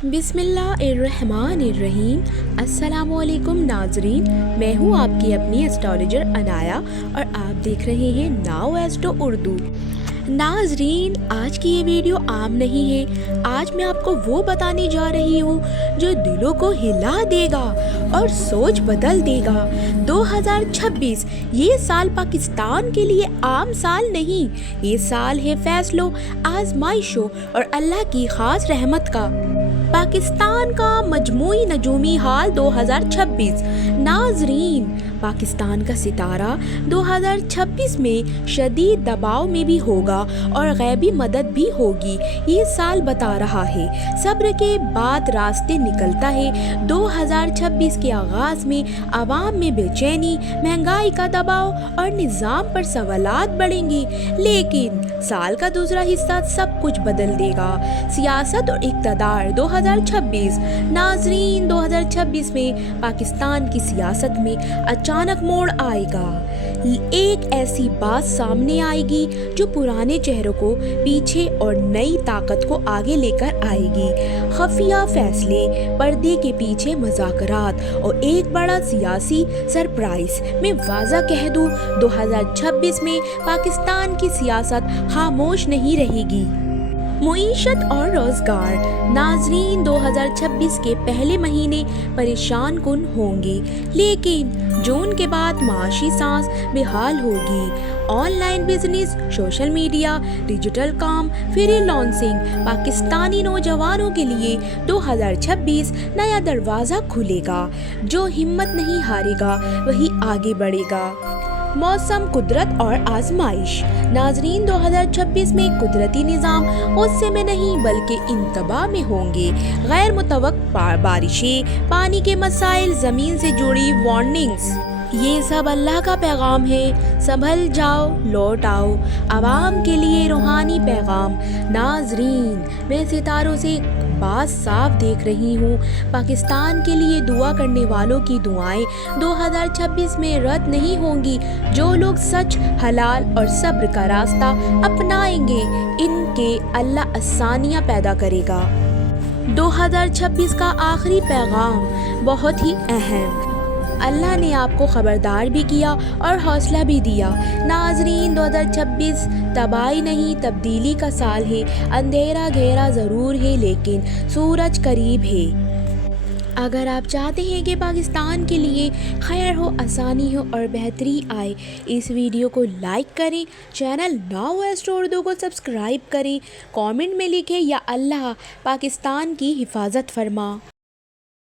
बिस्मिल्लाहिर्रहमानिर्रहीम। अस्सलामुअलैकुम नाजरीन, मैं हूँ आपकी अपनी एस्ट्रोलॉजर अनाया और आप देख रहे हैं नाउ एस्ट्रो उर्दू। नाजरीन, आज की ये वीडियो आम नहीं है। आज मैं आपको वो बताने जा रही हूँ जो दिलों को हिला देगा और सोच बदल देगा। 2026 ये साल पाकिस्तान के लिए आम साल नहीं, ये साल है फैसलों, आजमाइशों और अल्लाह की खास रहमत का। पाकिस्तान का मजमूई नजूमी हाल 2026। नाजरीन, पाकिस्तान का सितारा 2026 में शदीद दबाव में भी होगा और गैबी मदद भी होगी। ये साल बता रहा है सब्र के बाद रास्ते निकलता है। 2026 के आगाज में आवाम में बेचैनी, महंगाई का दबाव और निज़ाम पर सवालात बढ़ेंगे, लेकिन साल का दूसरा हिस्सा सब कुछ बदल देगा। सियासत और इक़्तिदार 2026। नाजरीन, 2026 में पाकिस्तान की सियासत में अचानक मोड़ आएगा। एक ऐसी बात सामने आएगी जो पुराने चेहरों को पीछे और नई ताकत को आगे लेकर आएगी। खफिया फैसले, पर्दे के पीछे मुज़ाकरात और एक बड़ा सियासी सरप्राइज। मैं वाज़ा कह दूं, 2026 में पाकिस्तान की सियासत खामोश नहीं रहेगी। मुईशत और रोज़गार। नाजरीन, 2026 के पहले महीने परेशान कुन होंगे, लेकिन जून के बाद माशी सांस बेहाल होगी। Online business, social media, digital काम, फ्रीलांसिंग। पाकिस्तानी नौजवानों के लिए 2026 नया दरवाज़ा खुलेगा। जो हिम्मत नहीं हारेगा वही आगे बढ़ेगा। मौसम, कुदरत और आजमाइश। नाजरीन, 2026 में कुदरती निज़ाम गुस्से में नहीं बल्कि इंतबा में होंगे। गैर मुतवक्का बारिशें, पानी के मसाइल, ज़मीन से जुड़ी वार्निंग्स, ये सब अल्लाह का पैगाम है। संभल जाओ, लौट आओ। आवाम के लिए रूहानी पैगाम। नाजरीन, मैं सितारों से बात साफ देख रही हूँ। पाकिस्तान के लिए दुआ करने वालों की दुआएं 2026 में रद्द नहीं होंगी। जो लोग सच, हलाल और सब्र का रास्ता अपनाएंगे, इनके अल्लाह आसानियाँ पैदा करेगा। 2026 का आखिरी पैगाम बहुत ही अहम। अल्लाह ने आपको खबरदार भी किया और हौसला भी दिया। नाजरीन, 2026 तबाही नहीं तब्दीली का साल है। अंधेरा गहरा ज़रूर है लेकिन सूरज करीब है। अगर आप चाहते हैं कि पाकिस्तान के लिए खैर हो, आसानी हो और बेहतरी आए, इस वीडियो को लाइक करें, चैनल नाउ एस्ट्रो उर्दू को सब्सक्राइब करें, कमेंट में लिखें या अल्लाह पाकिस्तान की हिफाजत फरमा।